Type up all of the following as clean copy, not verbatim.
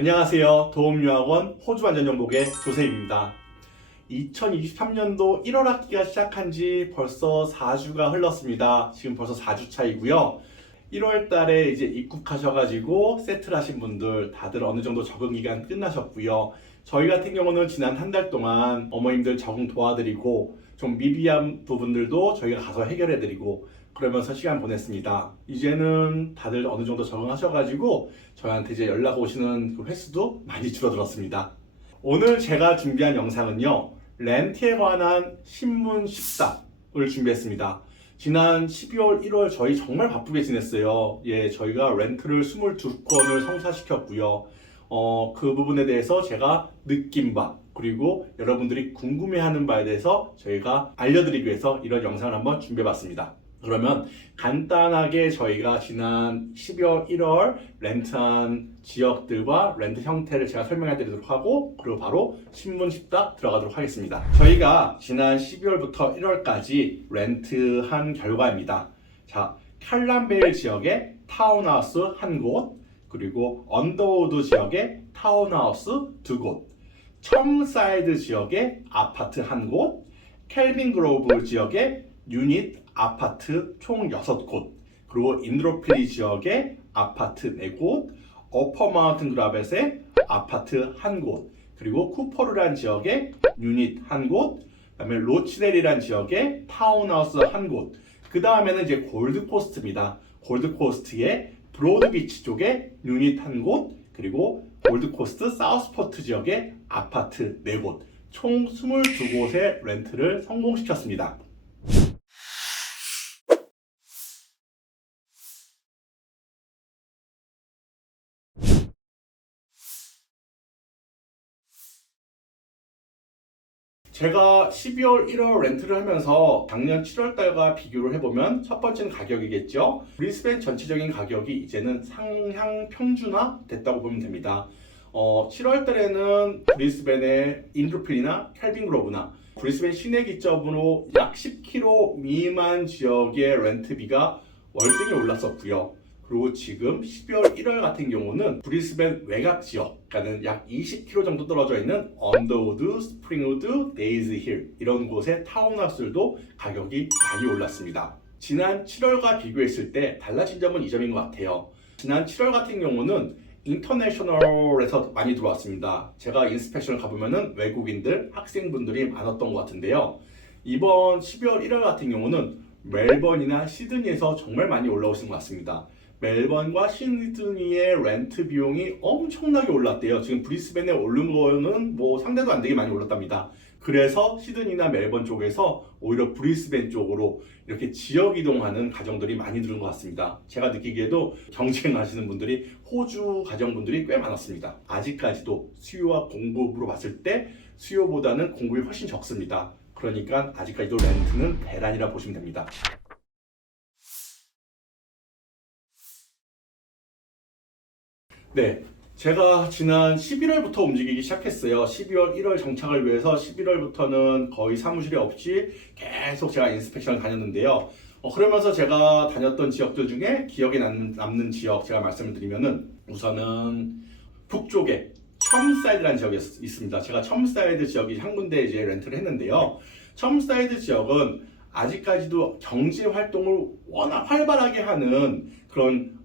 안녕하세요. 도움유학원 호주안전정복의 조세입니다. 2023년도 1월 학기가 시작한 지 벌써 4주가 흘렀습니다. 지금 벌써 4주 차이고요. 1월 달에 이제 입국하셔가지고 세트를 하신 분들 다들 어느 정도 적응 기간 끝나셨고요. 저희 같은 경우는 지난 한 달 동안 어머님들 적응 도와드리고 좀 미비한 부분들도 저희가 가서 해결해드리고 그러면서 시간 보냈습니다. 이제는 다들 어느 정도 적응하셔가지고 저희한테 이제 연락 오시는 그 횟수도 많이 줄어들었습니다. 오늘 제가 준비한 영상은요, 렌트에 관한 신문 14을 준비했습니다. 지난 12월, 1월 저희 정말 바쁘게 지냈어요. 저희가 렌트를 22건을 성사시켰고요. 그 부분에 대해서 제가 느낀 바, 그리고 여러분들이 궁금해하는 바에 대해서 저희가 알려드리기 위해서 이런 영상을 한번 준비해봤습니다. 그러면 간단하게 저희가 지난 12월, 1월 렌트한 지역들과 렌트 형태를 제가 설명해 드리도록 하고, 그리고 바로 신문 14 들어가도록 하겠습니다. 저희가 지난 12월부터 1월까지 렌트한 결과입니다. 자, 칼람베일 지역의 타운하우스 한 곳, 그리고 언더우드 지역의 타운하우스 두 곳, 첨사이드 지역의 아파트 한 곳, 켈빈 그로브 지역의 유닛 아파트 총 6곳, 그리고 인드로필리 지역의 아파트 4곳, 어퍼 마운틴 그라벳의 아파트 1곳, 그리고 쿠퍼르란 지역의 유닛 1곳, 그 다음에 로치델이란 지역의 타운하우스 1곳, 그 다음에는 이제 골드코스트입니다. 골드코스트의 브로드비치 쪽에 유닛 1곳, 그리고 골드코스트 사우스포트 지역의 아파트 4곳, 총 22곳의 렌트를 성공시켰습니다. 제가 12월, 1월 렌트를 하면서 작년 7월 달과 비교를 해보면 첫 번째는 가격이겠죠. 브리스벤 전체적인 가격이 이제는 상향 평준화 됐다고 보면 됩니다. 7월 달에는 브리스벤의 인드로필이나 켈빈 그로브나 브리스벤 시내 기점으로 약 10km 미만 지역의 렌트비가 월등히 올랐었고요. 그리고 지금 12월, 1월 같은 경우는 브리스벤 외곽 지역, 그러니까 약 20km 정도 떨어져 있는 언더우드, 스프링우드, 데이즈 힐 이런 곳의 타운하우스들도 가격이 많이 올랐습니다. 지난 7월과 비교했을 때 달라진 점은 이 점인 것 같아요. 지난 7월 같은 경우는 인터내셔널에서 많이 들어왔습니다. 제가 인스펙션을 가보면은 외국인들, 학생분들이 많았던 것 같은데요. 이번 12월, 1월 같은 경우는 멜번이나 시드니에서 정말 많이 올라오신 것 같습니다. 멜번과 시드니의 렌트 비용이 엄청나게 올랐대요. 지금 브리스벤에 오른 거는 뭐 상대도 안 되게 많이 올랐답니다. 그래서 시드니나 멜번 쪽에서 오히려 브리스벤 쪽으로 이렇게 지역 이동하는 가정들이 많이 들은 것 같습니다. 제가 느끼기에도 경쟁하시는 분들이 호주 가정분들이 꽤 많았습니다. 아직까지도 수요와 공급으로 봤을 때 수요보다는 공급이 훨씬 적습니다. 그러니까 아직까지도 렌트는 대란이라 보시면 됩니다. 네, 제가 지난 11월부터 움직이기 시작했어요. 12월, 1월 정착을 위해서 11월부터는 거의 사무실에 없이 계속 제가 인스펙션을 다녔는데요. 그러면서 제가 다녔던 지역들 중에 기억에 남는 지역 제가 말씀을 드리면은 우선은 북쪽에 첨사이드라는 지역이 있습니다. 제가 첨사이드 지역이 한 군데 이제 렌트를 했는데요. 첨사이드 지역은 아직까지도 경제 활동을 워낙 활발하게 하는 그런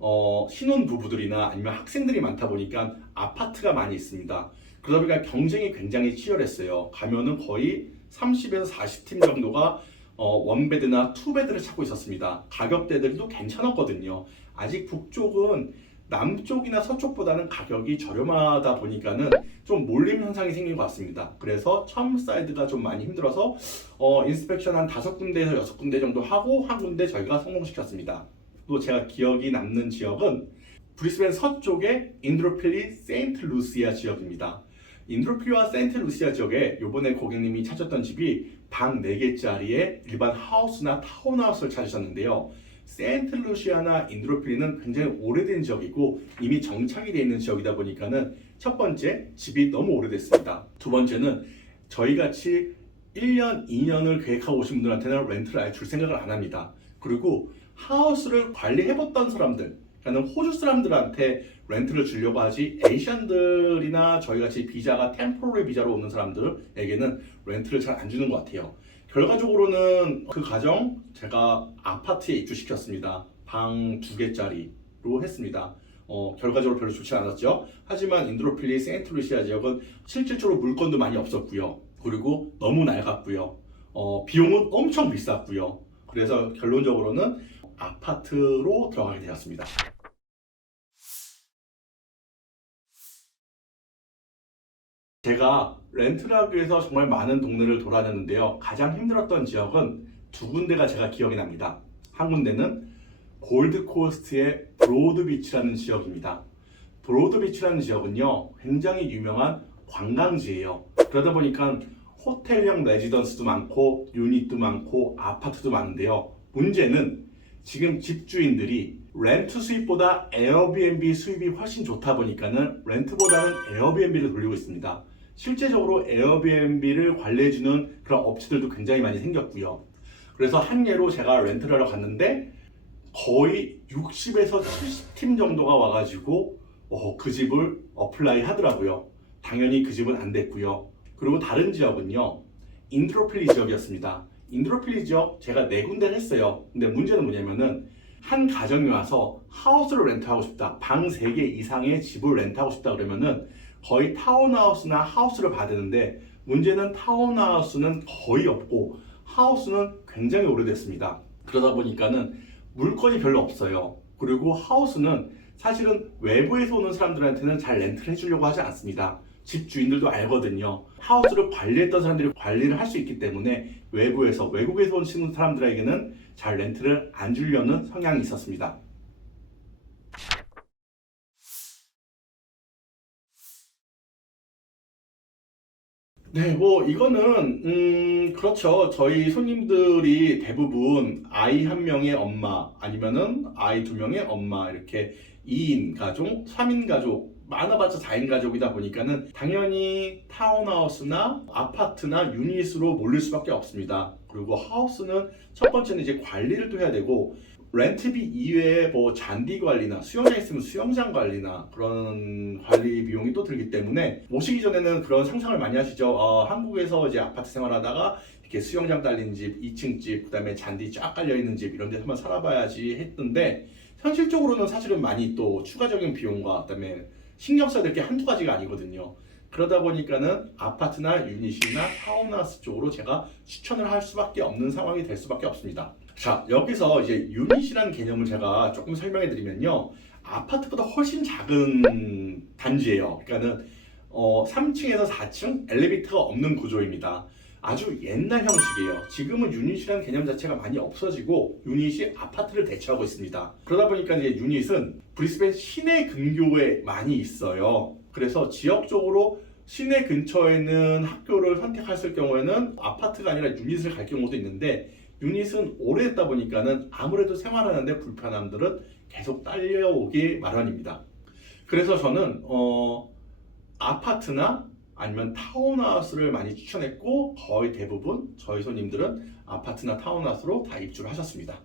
신혼 부부들이나 아니면 학생들이 많다 보니까 아파트가 많이 있습니다. 그러다 보니까 경쟁이 굉장히 치열했어요. 가면은 거의 30에서 40팀 정도가 원베드나 투베드를 찾고 있었습니다. 가격대들도 괜찮았거든요. 아직 북쪽은 남쪽이나 서쪽보다는 가격이 저렴하다 보니까는 좀 몰림 현상이 생긴 것 같습니다. 그래서 첨사이드가 좀 많이 힘들어서 인스펙션 한 5군데에서 6군데 정도 하고 한 군데 저희가 성공시켰습니다. 또 제가 기억이 남는 지역은 브리스벤 서쪽의 인드로필리 세인트 루시아 지역입니다. 인드로필리와 세인트 루시아 지역에 이번에 고객님이 찾았던 집이 방 4개짜리의 일반 하우스나 타운하우스를 찾으셨는데요. 세인트 루시아나 인드로필리는 굉장히 오래된 지역이고 이미 정착이 되어 있는 지역이다 보니까는 첫 번째, 집이 너무 오래됐습니다. 두 번째는 저희 같이 1년, 2년을 계획하고 오신 분들한테는 렌트를 아예 줄 생각을 안 합니다. 그리고 하우스를 관리해봤던 사람들, 그러니까 호주 사람들한테 렌트를 주려고 하지 에이시안들이나 저희같이 비자가 템포러리 비자로 오는 사람들에게는 렌트를 잘 안 주는 것 같아요. 결과적으로는 그 가정 제가 아파트에 입주시켰습니다. 방 2개짜리로 했습니다. 결과적으로 별로 좋지 않았죠. 하지만 인드로필리 세인트루시아 지역은 실질적으로 물건도 많이 없었고요. 그리고 너무 낡았고요. 비용은 엄청 비쌌고요. 그래서 결론적으로는 아파트로 들어가게 되었습니다. 제가 렌트를 하기 위해서 정말 많은 동네를 돌아다녔는데요. 가장 힘들었던 지역은 두 군데가 제가 기억이 납니다. 한 군데는 골드코스트의 브로드비치라는 지역입니다. 브로드비치라는 지역은요, 굉장히 유명한 관광지예요. 그러다 보니까 호텔형 레지던스도 많고 유닛도 많고 아파트도 많은데요. 문제는 지금 집주인들이 렌트 수입보다 에어비앤비 수입이 훨씬 좋다 보니까는 렌트보다는 에어비앤비를 돌리고 있습니다. 실제적으로 에어비앤비를 관리해주는 그런 업체들도 굉장히 많이 생겼고요. 그래서 한 예로 제가 렌트를 하러 갔는데 거의 60에서 70팀 정도가 와가지고 그 집을 어플라이 하더라고요. 당연히 그 집은 안 됐고요. 그리고 다른 지역은요, 인드로필리 지역이었습니다. 인드로필리 지역 제가 4군데를 했어요. 근데 문제는 뭐냐면은 한 가정이 와서 하우스를 렌트하고 싶다, 방 3개 이상의 집을 렌트하고 싶다 그러면은 거의 타운하우스나 하우스를 봐야 되는데, 문제는 타운하우스는 거의 없고 하우스는 굉장히 오래됐습니다. 그러다 보니까는 물건이 별로 없어요. 그리고 하우스는 사실은 외부에서 오는 사람들한테는 잘 렌트를 해주려고 하지 않습니다. 집주인들도 알거든요. 하우스를 관리했던 사람들이 관리를 할 수 있기 때문에 외부에서, 외국에서 오는 사람들에게는 잘 렌트를 안 주려는 성향이 있었습니다. 네, 이거는 그렇죠. 저희 손님들이 대부분 아이 한 명의 엄마, 아니면은 아이 2명의 엄마, 이렇게 2인 가족, 3인 가족, 많아봤자 4인 가족이다 보니까는 당연히 타운하우스나 아파트나 유닛으로 몰릴 수밖에 없습니다. 그리고 하우스는 첫 번째는 이제 관리를 또 해야 되고, 렌트비 이외에 잔디 관리나 수영장 있으면 수영장 관리나 그런 관리 비용이 또 들기 때문에, 오시기 전에는 그런 상상을 많이 하시죠. 한국에서 이제 아파트 생활하다가 이렇게 수영장 딸린 집, 2층 집, 그다음에 잔디 쫙 깔려 있는 집, 이런 데서 한번 살아봐야지 했는데, 현실적으로는 사실은 많이 또 추가적인 비용과 그다음에 신경 써야 될 게 한두 가지가 아니거든요. 그러다 보니까는 아파트나 유닛이나 타운하우스 쪽으로 제가 추천을 할 수밖에 없는 상황이 될 수밖에 없습니다. 자, 여기서 이제 유닛이라는 개념을 제가 조금 설명해 드리면요, 아파트보다 훨씬 작은 단지예요. 그러니까는 3층에서 4층 엘리베이터가 없는 구조입니다. 아주 옛날 형식이에요. 지금은 유닛이라는 개념 자체가 많이 없어지고 유닛이 아파트를 대체하고 있습니다. 그러다 보니까 이제 유닛은 브리스벤 시내 근교에 많이 있어요. 그래서 지역적으로 시내 근처에 있는 학교를 선택했을 경우에는 아파트가 아니라 유닛을 갈 경우도 있는데, 유닛은 오래됐다 보니까는 아무래도 생활하는데 불편함들은 계속 딸려오기 마련입니다. 그래서 저는 아파트나 아니면 타운하우스를 많이 추천했고, 거의 대부분 저희 손님들은 아파트나 타운하우스로 다 입주를 하셨습니다.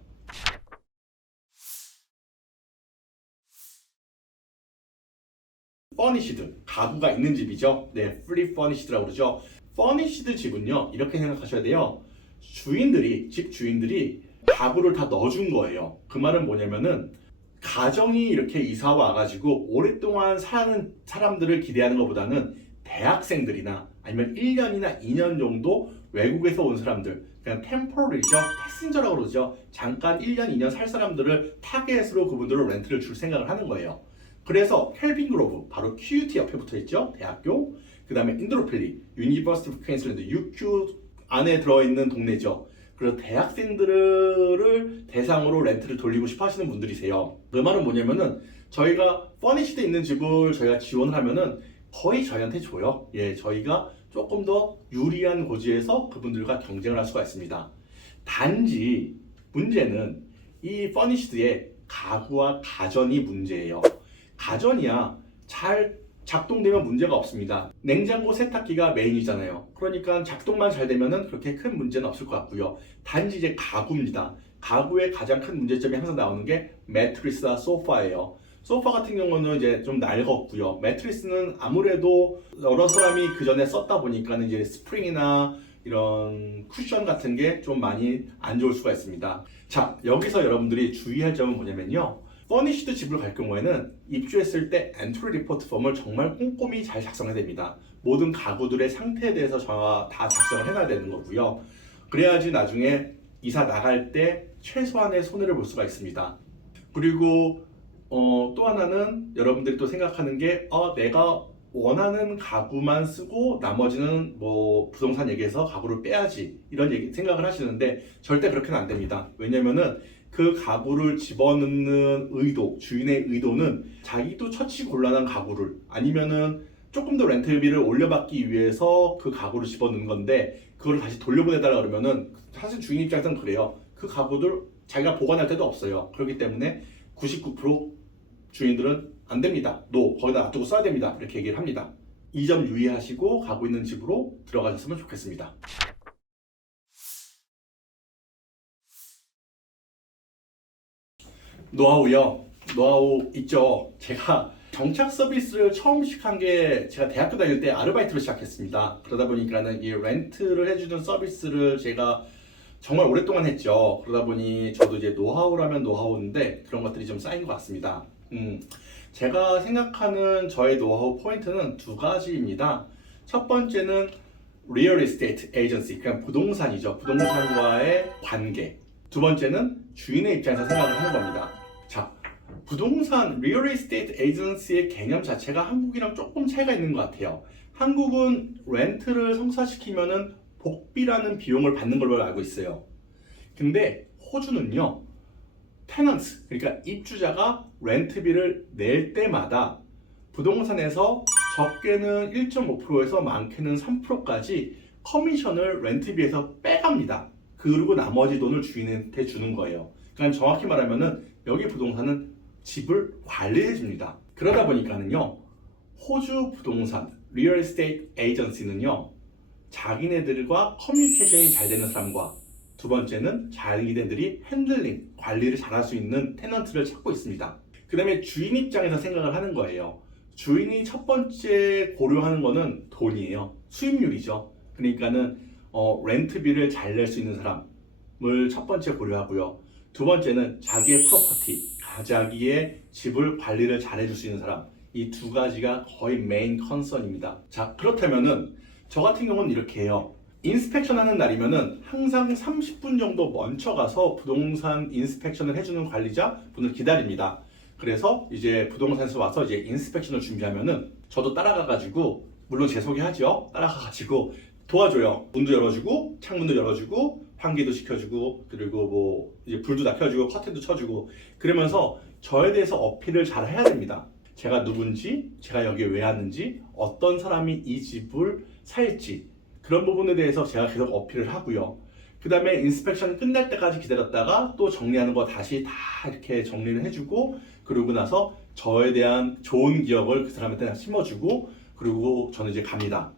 퍼니시드, 가구가 있는 집이죠. 네, 프리 퍼니시드라고 그러죠. 퍼니시드 집은요, 이렇게 생각하셔야 돼요. 집 주인들이 가구를 다 넣어준 거예요. 그 말은 뭐냐면은, 가정이 이렇게 이사 와가지고 오랫동안 사는 사람들을 기대하는 것보다는 대학생들이나 아니면 1년이나 2년 정도 외국에서 온 사람들, 그냥 템포러리죠, 패신저라고 그러죠. 잠깐 1년, 2년 살 사람들을 타겟으로 그분들을 렌트를 줄 생각을 하는 거예요. 그래서 켈빈 그로브, 바로 QUT 옆에 붙어 있죠, 대학교. 그 다음에 인드로필리, 유니버시티 오브 퀸슬랜드, UQ 안에 들어있는 동네죠. 그래서 대학생들을 대상으로 렌트를 돌리고 싶어 하시는 분들이세요. 그 말은 뭐냐면은, 저희가 퍼니시드에 있는 집을 저희가 지원을 하면은 거의 저희한테 줘요. 예, 저희가 조금 더 유리한 고지에서 그분들과 경쟁을 할 수가 있습니다. 단지 문제는 이 퍼니시드의 가구와 가전이 문제예요. 가전이야 잘 작동되면 문제가 없습니다. 냉장고, 세탁기가 메인이잖아요. 그러니까 작동만 잘 되면은 그렇게 큰 문제는 없을 것 같고요. 단지 이제 가구입니다. 가구의 가장 큰 문제점이 항상 나오는 게 매트리스와 소파예요. 소파 같은 경우는 이제 좀 낡았고요. 매트리스는 아무래도 여러 사람이 그 전에 썼다 보니까는 이제 스프링이나 이런 쿠션 같은 게 좀 많이 안 좋을 수가 있습니다. 자, 여기서 여러분들이 주의할 점은 뭐냐면요. 퍼니시드 집을 갈 경우에는 입주했을 때 엔트리 리포트 폼을 정말 꼼꼼히 잘 작성해야 됩니다. 모든 가구들의 상태에 대해서 다 작성을 해놔야 되는 거고요. 그래야지 나중에 이사 나갈 때 최소한의 손해를 볼 수가 있습니다. 그리고 또 하나는 여러분들이 또 생각하는 게 내가 원하는 가구만 쓰고 나머지는 뭐 부동산 얘기해서 가구를 빼야지 이런 생각을 하시는데 절대 그렇게는 안 됩니다. 왜냐면은 그 가구를 집어넣는 의도, 주인의 의도는 자기도 처치 곤란한 가구를 아니면은 조금 더 렌트비를 올려받기 위해서 그 가구를 집어넣는 건데 그거를 다시 돌려보내달라 그러면은 사실 주인 입장에서는 그래요. 그 가구들 자기가 보관할 데도 없어요. 그렇기 때문에 99% 주인들은 안 됩니다. 거기다 놔두고 써야 됩니다. 이렇게 얘기를 합니다. 이 점 유의하시고 가고 있는 집으로 들어가셨으면 좋겠습니다. 노하우요. 노하우 있죠. 제가 정착 서비스를 처음 시작한 게 제가 대학교 다닐 때 아르바이트로 시작했습니다. 그러다 보니까는 이 렌트를 해주는 서비스를 제가 정말 오랫동안 했죠. 그러다 보니 저도 이제 노하우라면 노하우인데 그런 것들이 좀 쌓인 것 같습니다. 제가 생각하는 저의 노하우 포인트는 두 가지입니다. 첫 번째는 Real Estate Agency, 그냥 부동산이죠. 부동산과의 관계. 두 번째는 주인의 입장에서 생각을 하는 겁니다. 자, 부동산 Real Estate Agency의 개념 자체가 한국이랑 조금 차이가 있는 것 같아요. 한국은 렌트를 성사시키면은 복비라는 비용을 받는 걸로 알고 있어요. 근데 호주는요, 테넌트, 그러니까 입주자가 렌트비를 낼 때마다 부동산에서 적게는 1.5%에서 많게는 3%까지 커미션을 렌트비에서 빼갑니다. 그리고 나머지 돈을 주인한테 주는 거예요. 그러니까 정확히 말하면은 여기 부동산은 집을 관리해 줍니다. 그러다 보니까는요, 호주 부동산 리얼 에스테이트 에이전시는요, 자기네들과 커뮤니케이션이 잘 되는 사람과 두 번째는 자기네들이 핸들링, 관리를 잘할 수 있는 테넌트를 찾고 있습니다. 그 다음에 주인 입장에서 생각을 하는 거예요. 주인이 첫 번째 고려하는 거는 돈이에요. 수입률이죠. 그러니까는 렌트비를 잘 낼 수 있는 사람을 첫 번째 고려하고요. 두 번째는 자기의 프로퍼티, 자기의 집을 관리를 잘 해줄 수 있는 사람. 이 두 가지가 거의 메인 컨선입니다. 자, 그렇다면은 저 같은 경우는 이렇게 해요. 인스펙션 하는 날이면은 항상 30분 정도 먼저 가서 부동산 인스펙션을 해주는 관리자 분을 기다립니다. 그래서 이제 부동산에서 와서 이제 인스펙션을 준비하면은 저도 따라가가지고, 물론 제 소개하죠. 따라가가지고 도와줘요. 문도 열어주고, 창문도 열어주고, 환기도 시켜주고, 그리고 뭐 이제 불도 다 켜주고, 커튼도 쳐주고, 그러면서 저에 대해서 어필을 잘 해야 됩니다. 제가 누군지, 제가 여기에 왜 왔는지, 어떤 사람이 이 집을 살지, 그런 부분에 대해서 제가 계속 어필을 하고요. 그 다음에 인스펙션 끝날 때까지 기다렸다가 또 정리하는 거 다시 다 이렇게 정리를 해주고, 그러고 나서 저에 대한 좋은 기억을 그 사람한테 심어주고, 그리고 저는 이제 갑니다.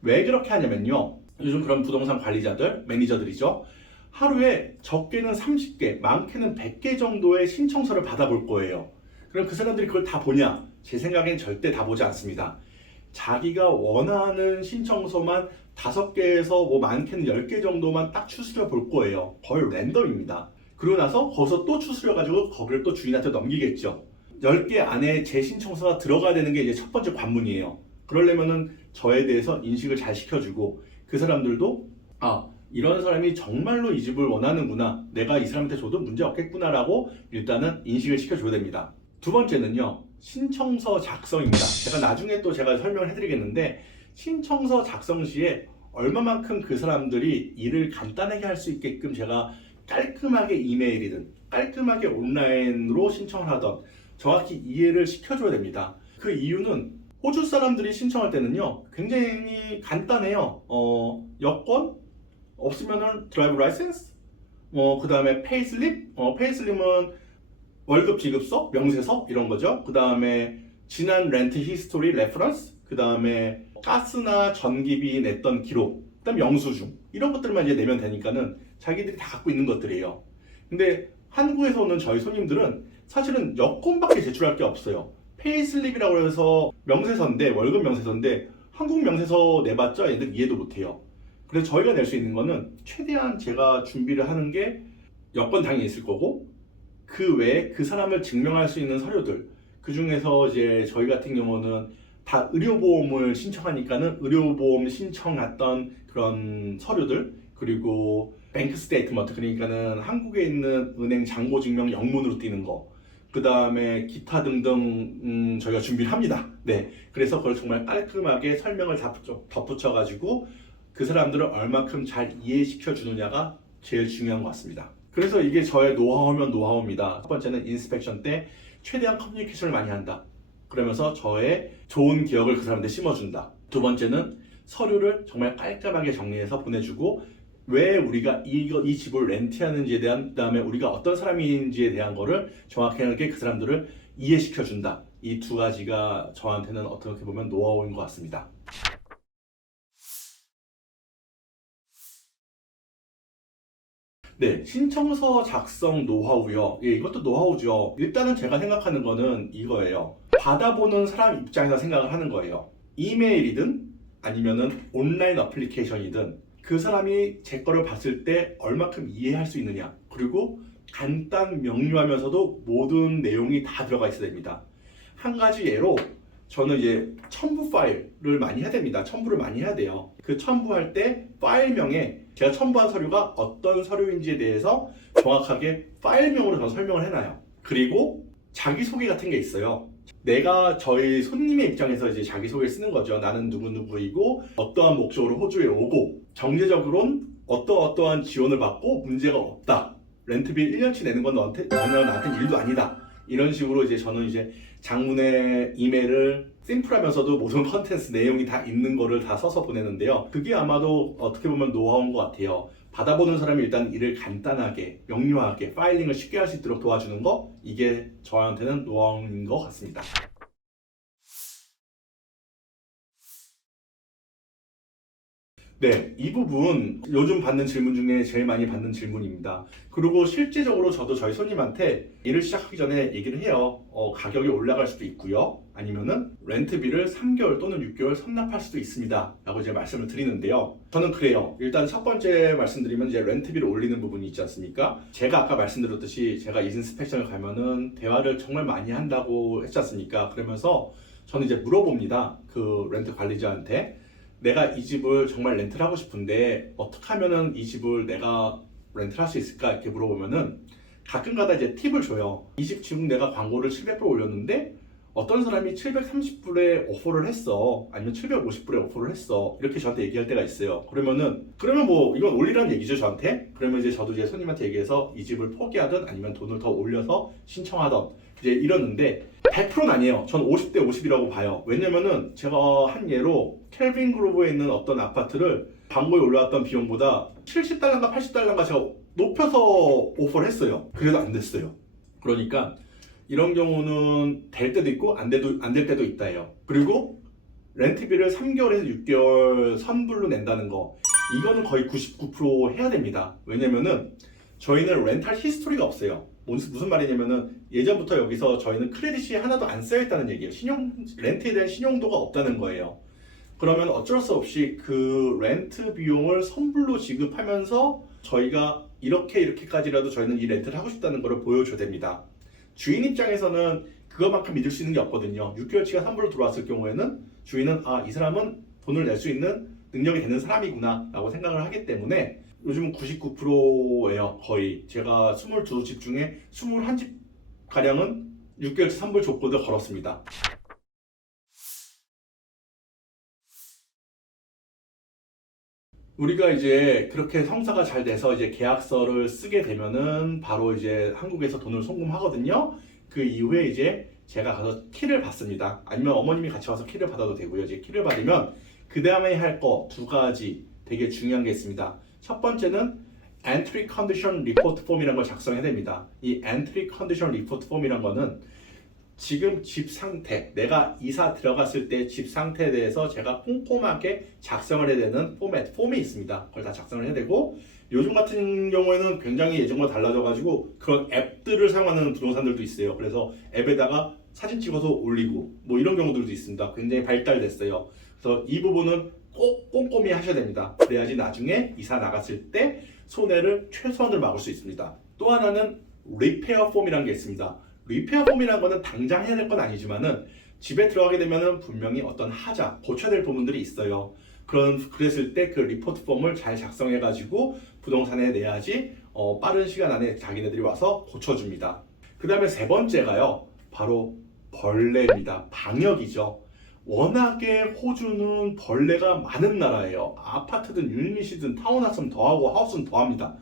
왜 그렇게 하냐면요, 요즘 그런 부동산 관리자들, 매니저들이죠, 하루에 적게는 30개, 많게는 100개 정도의 신청서를 받아볼 거예요. 그럼 그 사람들이 그걸 다 보냐? 제 생각엔 절대 다 보지 않습니다. 자기가 원하는 신청서만 5개에서 뭐 많게는 10개 정도만 딱 추스려 볼 거예요. 거의 랜덤입니다. 그러고 나서 거기서 또 추스려 가지고 거기를 또 주인한테 넘기겠죠. 10개 안에 제 신청서가 들어가야 되는 게 이제 첫 번째 관문이에요. 그러려면은 저에 대해서 인식을 잘 시켜주고, 그 사람들도 이런 사람이 정말로 이 집을 원하는구나, 내가 이 사람한테 줘도 문제 없겠구나 라고 일단은 인식을 시켜줘야 됩니다. 두 번째는요, 신청서 작성입니다. 제가 나중에 또 제가 설명을 해드리겠는데, 신청서 작성 시에 얼마만큼 그 사람들이 일을 간단하게 할 수 있게끔 제가 깔끔하게 이메일이든 깔끔하게 온라인으로 신청을 하던 정확히 이해를 시켜줘야 됩니다. 그 이유는 호주 사람들이 신청할 때는요, 굉장히 간단해요. 여권 없으면은 드라이브 라이센스, 그 다음에 페이슬립, 페이슬립은 월급 지급서, 명세서 이런 거죠. 그 다음에 지난 렌트 히스토리 레퍼런스, 그 다음에 가스나 전기비 냈던 기록, 그 다음에 영수증, 이런 것들만 이제 내면 되니까는 자기들이 다 갖고 있는 것들이에요. 근데 한국에서 오는 저희 손님들은 사실은 여권밖에 제출할 게 없어요. 페이슬립이라고 해서 명세서인데, 월급 명세서인데 한국 명세서 내봤자 얘들 이해도 못해요. 그래서 저희가 낼 수 있는 거는 최대한 제가 준비를 하는 게 여권 당연히 있을 거고, 그 외에 그 사람을 증명할 수 있는 서류들, 그 중에서 이제 저희 같은 경우는 다 의료보험을 신청하니까는 의료보험 신청했던 그런 서류들, 그리고 뱅크 스테이트먼트, 그러니까는 한국에 있는 은행 잔고 증명 영문으로 띄는 거, 그 다음에 기타 등등 저희가 준비를 합니다. 네, 그래서 그걸 정말 깔끔하게 설명을 다 덧붙여가지고 그 사람들을 얼마큼 잘 이해시켜 주느냐가 제일 중요한 것 같습니다. 그래서 이게 저의 노하우면 노하우입니다. 첫 번째는 인스펙션 때 최대한 커뮤니케이션을 많이 한다. 그러면서 저의 좋은 기억을 그 사람한테 심어준다. 두 번째는 서류를 정말 깔끔하게 정리해서 보내주고, 왜 우리가 이 집을 렌트하는지에 대한, 그다음에 우리가 어떤 사람인지에 대한 거를 정확하게 그 사람들을 이해시켜 준다. 이 두 가지가 저한테는 어떻게 보면 노하우인 것 같습니다. 네, 신청서 작성 노하우요. 예, 이것도 노하우죠. 일단은 제가 생각하는 거는 이거예요. 받아보는 사람 입장에서 생각을 하는 거예요. 이메일이든 아니면은 온라인 어플리케이션이든 그 사람이 제 거를 봤을 때 얼마큼 이해할 수 있느냐, 그리고 간단 명료하면서도 모든 내용이 다 들어가 있어야 됩니다. 한 가지 예로 저는 이제 첨부 파일을 많이 해야 됩니다. 첨부를 많이 해야 돼요. 그 첨부할 때 파일명에 제가 첨부한 서류가 어떤 서류인지에 대해서 정확하게 파일명으로 저는 설명을 해놔요. 그리고 자기소개 같은 게 있어요. 내가 저희 손님의 입장에서 이제 자기소개를 쓰는 거죠. 나는 누구누구이고 어떠한 목적으로 호주에 오고 경제적으로는 어떠한 지원을 받고 문제가 없다. 렌트비 1년치 내는 건 나한테 일도 아니다. 이런 식으로 이제 저는 이제 장문의 이메일을 심플하면서도 모든 컨텐츠 내용이 다 있는 거를 다 써서 보내는데요. 그게 아마도 어떻게 보면 노하우인 것 같아요. 받아보는 사람이 일단 일을 간단하게, 명료하게, 파일링을 쉽게 할 수 있도록 도와주는 거, 이게 저한테는 노하우인 것 같습니다. 네, 이 부분 요즘 받는 질문 중에 제일 많이 받는 질문입니다. 그리고 실제적으로 저도 저희 손님한테 일을 시작하기 전에 얘기를 해요. 가격이 올라갈 수도 있고요. 아니면은 렌트비를 3개월 또는 6개월 선납할 수도 있습니다. 라고 이제 말씀을 드리는데요. 저는 그래요. 일단 첫 번째 말씀드리면 이제 렌트비를 올리는 부분이 있지 않습니까? 제가 아까 말씀드렸듯이 제가 인스펙션을 가면은 대화를 정말 많이 한다고 했지 않습니까? 그러면서 저는 이제 물어봅니다. 그 렌트 관리자한테. 내가 이 집을 정말 렌트를 하고 싶은데 어떻게 하면은 이 집을 내가 렌트를 할 수 있을까? 이렇게 물어보면은 가끔가다 이제 팁을 줘요. 이 집 지금 내가 광고를 700불 올렸는데 어떤 사람이 730불에 오퍼를 했어. 아니면 750불에 오퍼를 했어. 이렇게 저한테 얘기할 때가 있어요. 그러면 뭐 이건 올리라는 얘기죠, 저한테. 그러면 이제 저도 이제 손님한테 얘기해서 이 집을 포기하든 아니면 돈을 더 올려서 신청하던 이제 이러는데 100%는 아니에요. 전 50대 50이라고 봐요. 왜냐면은 제가 한 예로 켈빈 그로브에 있는 어떤 아파트를 광고에 올라왔던 비용보다 70달러인가 80달러인가 제가 높여서 오퍼를 했어요. 그래도 안 됐어요. 그러니까 이런 경우는 될 때도 있고 안 될 때도 있다 해요. 그리고 렌트비를 3개월에서 6개월 선불로 낸다는 거, 이거는 거의 99% 해야 됩니다. 왜냐면은 저희는 렌탈 히스토리가 없어요. 무슨 말이냐면은 예전부터 여기서 저희는 크레딧이 하나도 안 쌓여 있다는 얘기예요. 렌트에 대한 신용도가 없다는 거예요. 그러면 어쩔 수 없이 그 렌트 비용을 선불로 지급하면서 저희가 이렇게까지라도 저희는 이 렌트를 하고 싶다는 걸 보여줘야 됩니다. 주인 입장에서는 그것만큼 믿을 수 있는 게 없거든요. 6개월치가 선불로 들어왔을 경우에는 주인은 이 사람은 돈을 낼 수 있는 능력이 되는 사람이구나 라고 생각을 하기 때문에 요즘은 99%예요. 거의 제가 22집 중에 21집 가량은 6개월치 선불 조건을 걸었습니다. 우리가 이제 그렇게 성사가 잘 돼서 이제 계약서를 쓰게 되면은 바로 이제 한국에서 돈을 송금하거든요. 그 이후에 이제 제가 가서 키를 받습니다. 아니면 어머님이 같이 와서 키를 받아도 되고요. 이제 키를 받으면 그 다음에 할 거 두 가지 되게 중요한 게 있습니다. 첫 번째는 Entry Condition Report Form이라는 걸 작성해야 됩니다. 이 Entry Condition Report Form이라는 거는 지금 집 상태, 내가 이사 들어갔을 때 집 상태에 대해서 제가 꼼꼼하게 작성을 해야 되는 폼이 있습니다. 그걸 다 작성을 해야 되고, 요즘 같은 경우에는 굉장히 예전과 달라져가지고 그런 앱들을 사용하는 부동산들도 있어요. 그래서 앱에다가 사진 찍어서 올리고 뭐 이런 경우들도 있습니다. 굉장히 발달됐어요. 그래서 이 부분은 꼭 꼼꼼히 하셔야 됩니다. 그래야지 나중에 이사 나갔을 때 손해를 최소한으로 막을 수 있습니다. 또 하나는 리페어 폼이라는 게 있습니다. 리페어 폼이라는 거는 당장 해야 될 건 아니지만은 집에 들어가게 되면은 분명히 어떤 고쳐야 될 부분들이 있어요. 그랬을 때 그 리포트 폼을 잘 작성해 가지고 부동산에 내야지 빠른 시간 안에 자기네들이 와서 고쳐줍니다. 그 다음에 세 번째가요, 바로 벌레입니다. 방역이죠. 워낙에 호주는 벌레가 많은 나라예요. 아파트든 유니시든 타운하우스는 더하고 하우스는 더합니다.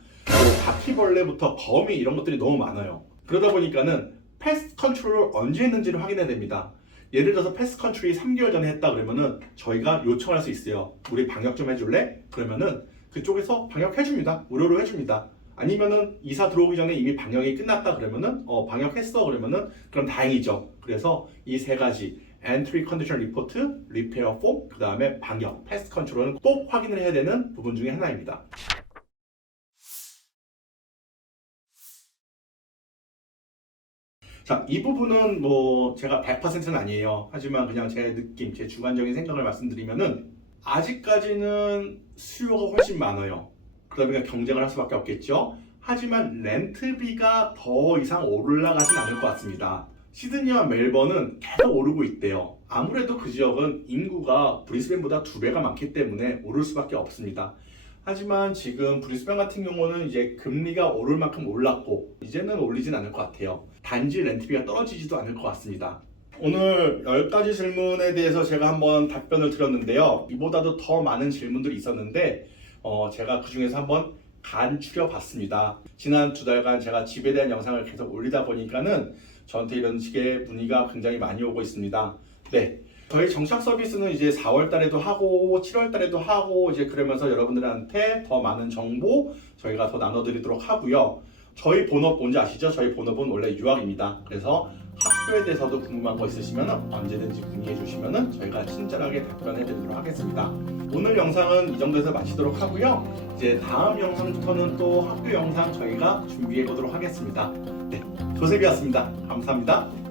바퀴벌레부터 거미 이런 것들이 너무 많아요. 그러다 보니까는 패스트 컨트롤을 언제 했는지를 확인해야 됩니다. 예를 들어서 패스트 컨트롤이 3개월 전에 했다 그러면은 저희가 요청할 수 있어요. 우리 방역 좀 해줄래? 그러면은 그쪽에서 방역해줍니다. 무료로 해줍니다. 아니면은 이사 들어오기 전에 이미 방역이 끝났다 그러면은 방역했어 그러면은 그럼 다행이죠. 그래서 이 세 가지 Entry Condition Report, Repair Form, 그 다음에 방역, Pest Control은 꼭 확인을 해야 되는 부분 중에 하나입니다. 자, 이 부분은 뭐 제가 100%는 아니에요. 하지만 그냥 제 느낌, 제 주관적인 생각을 말씀드리면은 아직까지는 수요가 훨씬 많아요. 그러다 보니까 경쟁을 할 수밖에 없겠죠. 하지만 렌트비가 더 이상 올라가진 않을 것 같습니다. 시드니와 멜번은 계속 오르고 있대요. 아무래도 그 지역은 인구가 브리스벤보다 2배가 많기 때문에 오를 수밖에 없습니다. 하지만 지금 브리스벤 같은 경우는 이제 금리가 오를 만큼 올랐고 이제는 올리진 않을 것 같아요. 단지 렌트비가 떨어지지도 않을 것 같습니다. 오늘 10가지 질문에 대해서 제가 한번 답변을 드렸는데요. 이보다도 더 많은 질문들이 있었는데 제가 그 중에서 한번 간추려 봤습니다. 지난 2달간 제가 집에 대한 영상을 계속 올리다 보니까는 저한테 이런 식의 문의가 굉장히 많이 오고 있습니다. 네. 저희 정착 서비스는 이제 4월 달에도 하고 7월 달에도 하고 이제 그러면서 여러분들한테 더 많은 정보 저희가 더 나눠드리도록 하고요. 저희 본업 뭔지 아시죠? 저희 본업은 원래 유학입니다. 그래서 학교에 대해서도 궁금한 거 있으시면 언제든지 문의해 주시면 저희가 친절하게 답변해 드리도록 하겠습니다. 오늘 영상은 이 정도에서 마치도록 하고요. 이제 다음 영상부터는 또 학교 영상 저희가 준비해 보도록 하겠습니다. 네, 조셉이었습니다. 감사합니다.